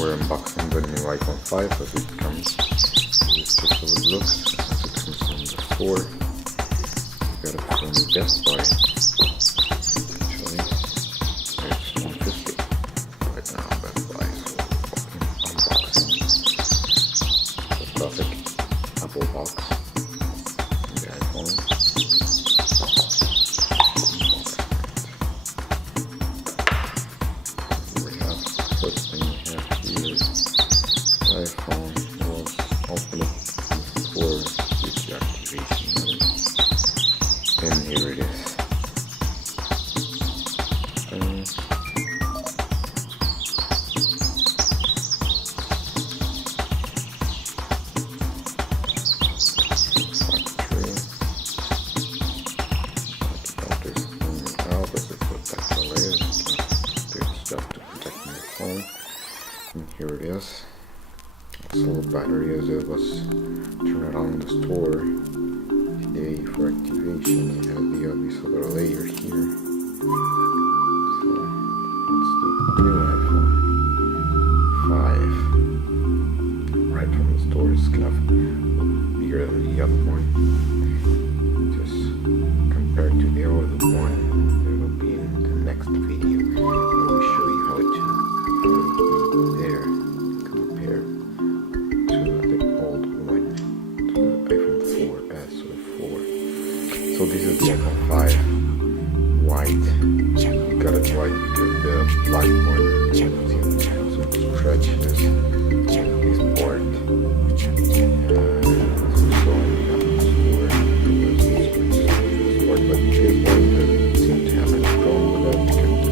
we're unboxing the new iPhone 5 as it comes. This is just how it looks as it comes from the store. We got it from Best Buy. Actually, it's 150 right now. Best Buy, so unboxing the classic Apple box and the iPhone. First thing we have here is the iPhone was opened before with the activation mode. And here it is. And here it is. Solid battery as it was turned on in the store. Today for activation you have the obvious other layer here. So it's the new iPhone 5. Right from the store. It's kind of bigger than the other one. Just compared to the other one, it will be in the next video. I will show you how it there compared to the old one, to the iPhone 4S or 4. So this is the iPhone 5 white. You got it white because the black one has some stretchiness in this part. But this one doesn't seem to have any problem with that because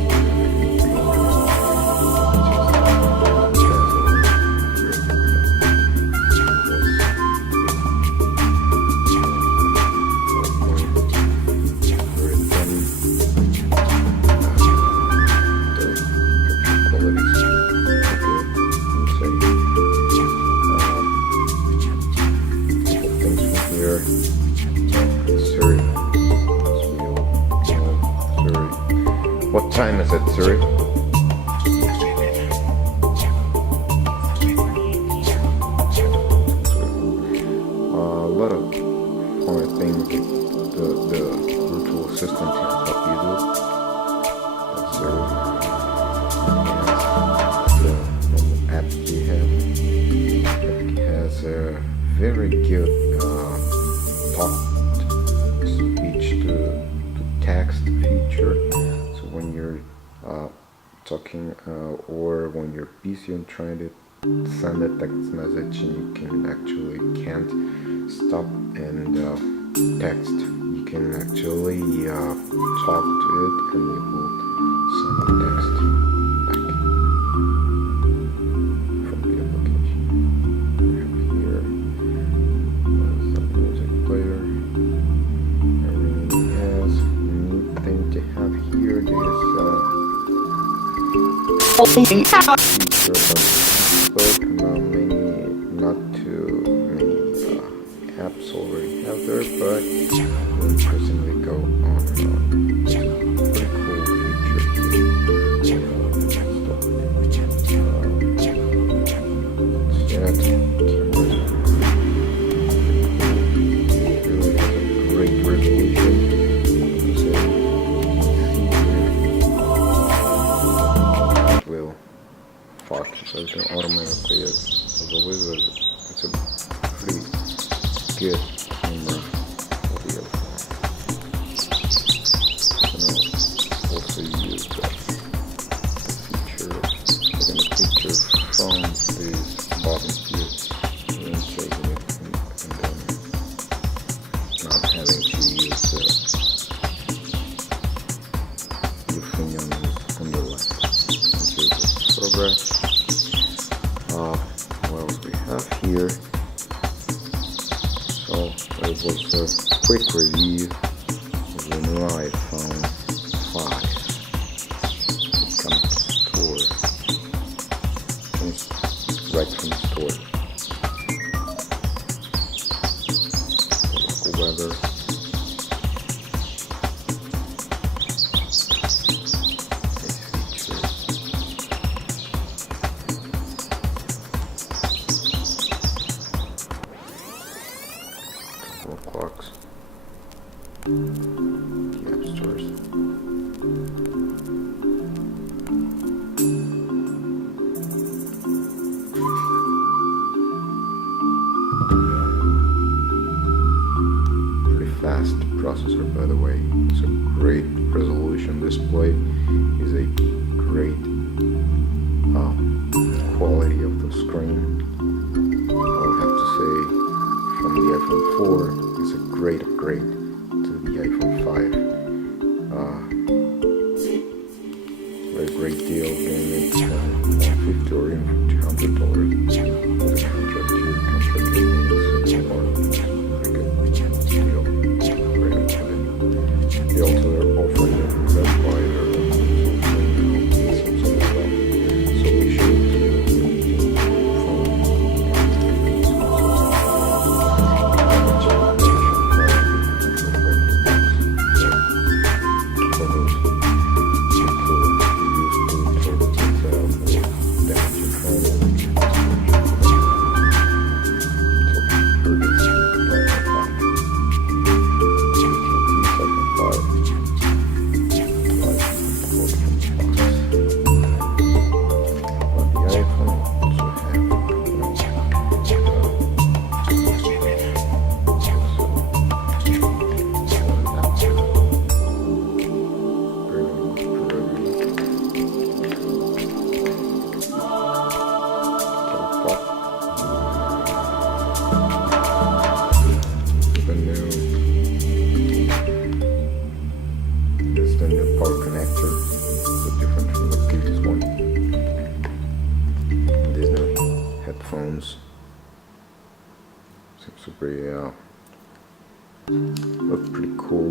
what time is it, Siri? A lot of fun things the virtual assistant can help you do. That's Siri. The apps we have. It has a very good talk-to-speech to text feature. When you're talking or when you're busy and trying to send a text message and you can actually can't stop and text, you can actually talk to it and it will send a text back from the application. We have here some music player. Everything has neat thing to have here. Feature on Facebook, not too many apps already have there, but we'll increasingly go on and on. Pretty cool feature really has a great resolution. So it's going to automatically, as always, it's a pretty good camera for the other phone. And I'll also use that feature, taking a picture from this bottom here and saving it and then not having to use your finger on the left. Here's the photograph. What else we have here? So it was a quick review of the new iPhone 5. It comes right from the store. The local weather. Its features. a great resolution display. Is a great quality of the screen. I'll have to say, from the iPhone 4, it's a great upgrade to the iPhone 5. A great deal, getting it from $150 or even $200 with a contract here. Contract is a good deal. Great upgrade. They also are offering a Best Buy or some sort of stuff. So we should headphones. Seems to be look pretty cool.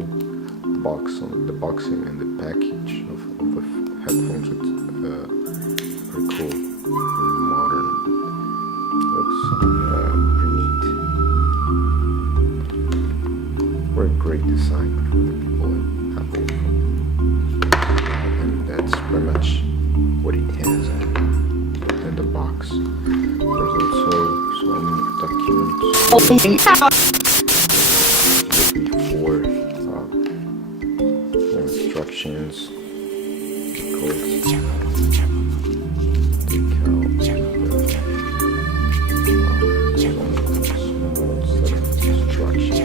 The boxing and the package of the headphones, it's pretty cool, pretty modern. Looks pretty neat. Very great design for the people at Apple, and that's pretty much what it has in the box. There's also some documents before instructions, codes, decals, small set of instructions.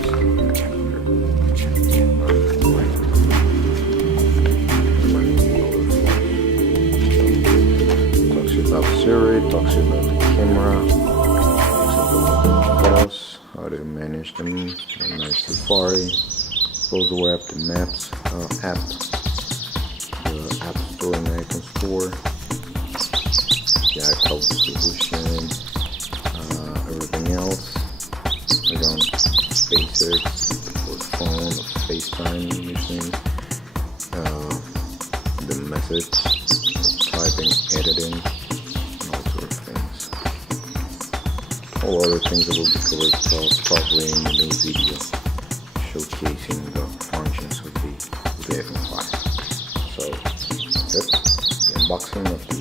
Talks about Siri, talks about the camera, talks about the photos, how to manage them, a nice Safari, close the web, the Maps app, the App Store and iTunes Store, the iCloud solution, everything else. We're on basics for phone, FaceTime using, the message, typing, editing, and all sort of things. All other things that will be covered probably in the new video showcasing the functions of the iPhone 5. So that's it. The unboxing of the